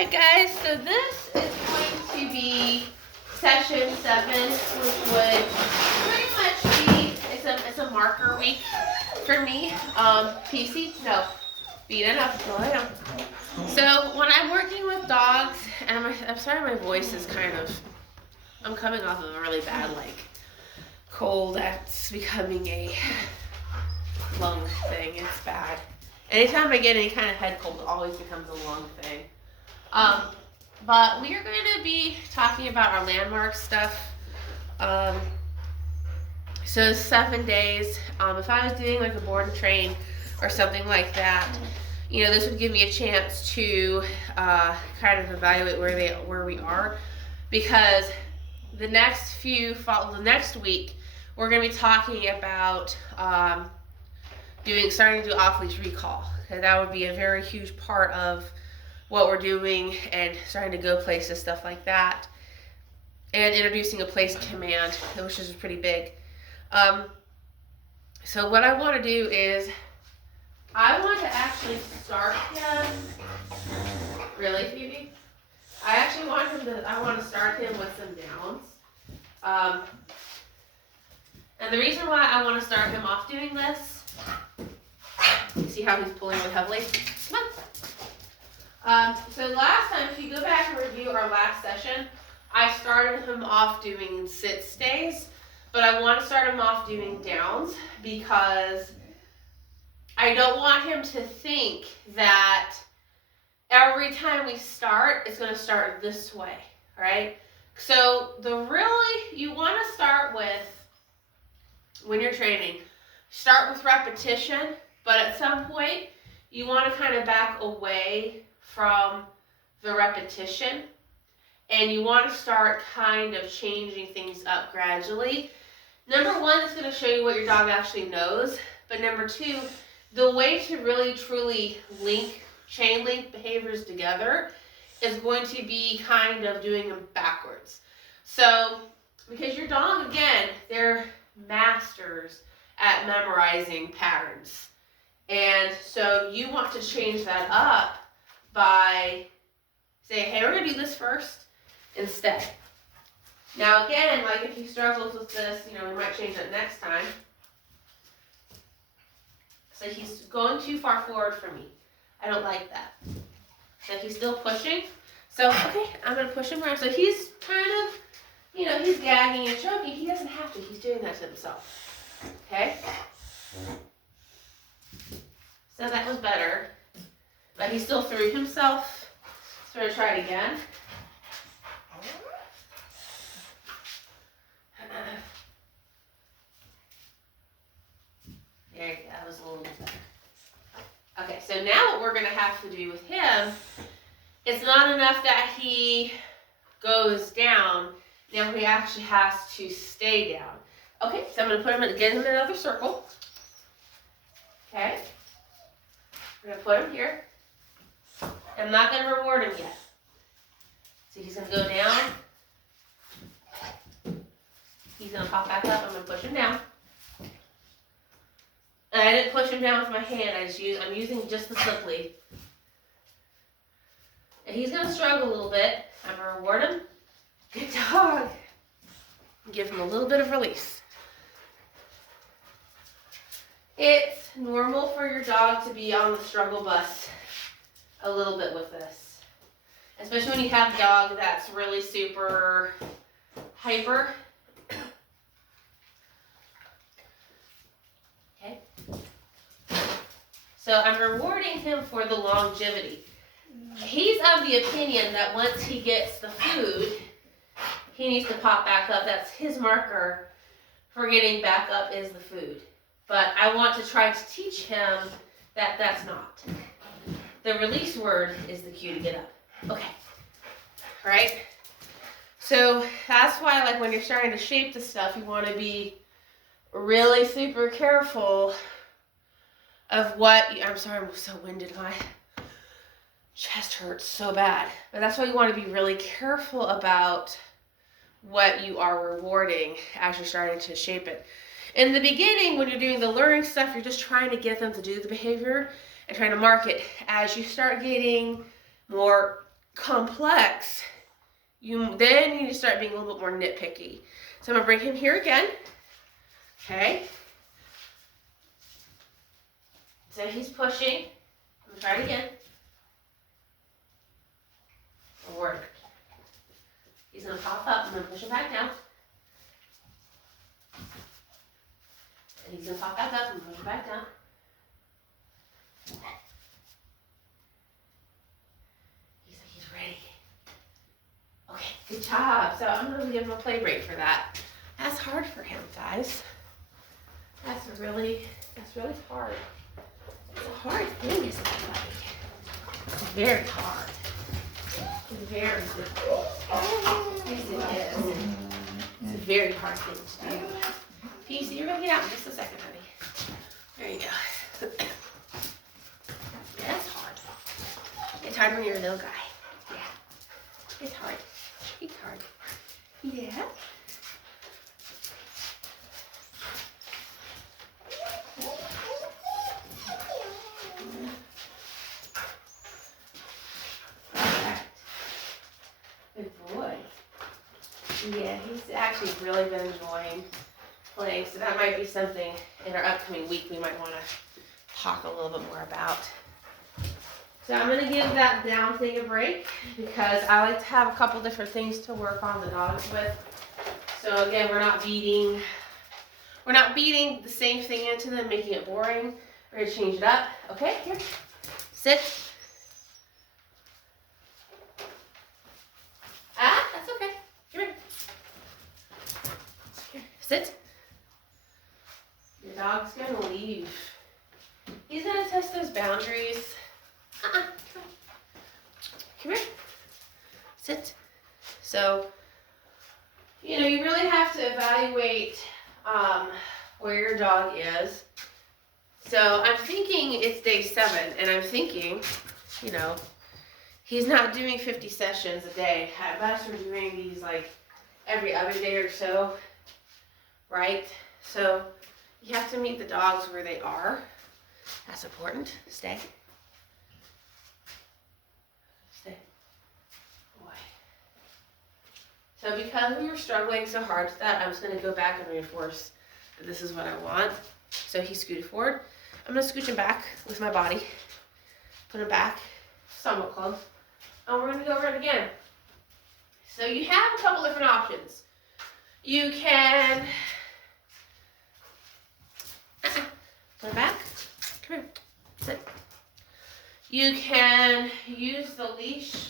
Alright guys, so this is going to be session 7, which would pretty much be, it's a marker week for me. PC, no, beat it up, go ahead. So when I'm working with dogs, and I'm sorry my voice is kind of, I'm coming off of a really bad cold that's becoming a lung thing, it's bad. Anytime I get any kind of head cold, it always becomes a lung thing. But we are going to be talking about our landmark stuff. So 7 days. If I was doing like a board and train or something like that, you know, this would give me a chance to kind of evaluate where we are, because the next week we're going to be talking about starting to do off-leash recall. And that would be a very huge part of what we're doing and starting to go places, stuff like that. And introducing a place command, which is pretty big. So what I want to do is, I want to actually start him, really, Phoebe? I want to start him with some downs. And the reason why I want to start him off doing this, you see how he's pulling really heavily? So last time, if you go back and review our last session, I started him off doing sit stays, but I want to start him off doing downs because I don't want him to think that every time we start, it's going to start this way, right? So you want to start with, when you're training, start with repetition, but at some point, you want to kind of back away from the repetition, and you want to start kind of changing things up gradually. Number one, it's going to show you what your dog actually knows, but number two, the way to really truly chain link behaviors together is going to be kind of doing them backwards. So, because your dog, again, they're masters at memorizing patterns. And so you want to change that up by saying, hey, we're going to do this first instead. Now again, like if he struggles with this, you know, we might change it next time. So he's going too far forward for me. I don't like that. So he's still pushing. So, okay, I'm going to push him around. So he's kind of, you know, he's gagging and choking. He doesn't have to. He's doing that to himself. Okay? So that was better. But he still threw himself. So we're going to try it again. There you go. That was a little bit better. Okay, so now what we're going to have to do with him, it's not enough that he goes down. Now he actually has to stay down. Okay, so I'm going to put him get him in another circle. Okay. We're going to put him here. I'm not going to reward him yet. So he's going to go down. He's going to pop back up. I'm going to push him down. And I didn't push him down with my hand. I'm using just the slip lead. And he's going to struggle a little bit. I'm going to reward him. Good dog. Give him a little bit of release. It's normal for your dog to be on the struggle bus a little bit with this. Especially when you have a dog that's really super hyper. Okay. So I'm rewarding him for the longevity. He's of the opinion that once he gets the food, he needs to pop back up. That's his marker for getting back up, is the food. But I want to try to teach him that that's not. The release word is the cue to get up. Okay. All right. So that's why, like, when you're starting to shape the stuff, you want to be really super careful of I'm sorry, I'm so winded. My chest hurts so bad. But that's why you want to be really careful about what you are rewarding as you're starting to shape it. In the beginning, when you're doing the learning stuff, you're just trying to get them to do the behavior and trying to mark it. As you start getting more complex, you then need to start being a little bit more nitpicky. So I'm gonna bring him here again. Okay. So he's pushing. I'm gonna try it again. It'll work. He's gonna pop up. I'm gonna push him back down. And he's gonna pop back up and push him back down. He's ready. Okay, good job. So I'm gonna give him a play break for that. That's hard for him, guys. That's really hard. It's a hard thing, isn't it, buddy? It's very hard. It's very difficult. Yes, it is. It's a very hard thing to do. PC, you're gonna get out in just a second, honey. There you go. Yeah, that's hard. It's hard when you're a little guy. Yeah. It's hard. It's hard. Yeah. Good boy. Yeah, he's actually really been enjoying playing, so that might be something in our upcoming week we might want to talk a little bit more about. So I'm going to give that down thing a break because I like to have a couple different things to work on the dogs with. So again, we're not beating the same thing into them, making it boring. We're going to change it up. Okay, here. Sit. That's okay. Come here. Here, sit. Your dog's going to leave. He's going to test those boundaries. Come here. Sit. So, you really have to evaluate where your dog is. So I'm thinking it's day 7, and I'm thinking, he's not doing 50 sessions a day. At best, we're doing these like every other day or so, right? So you have to meet the dogs where they are. That's important. Stay. Stay. Boy. So because we were struggling so hard with that, I'm just going to go back and reinforce that this is what I want. So he scooted forward. I'm going to scooch him back with my body. Put him back somewhat close. And we're going to go over it again. So you have a couple different options. You can put him back. Come here. Sit. You can use the leash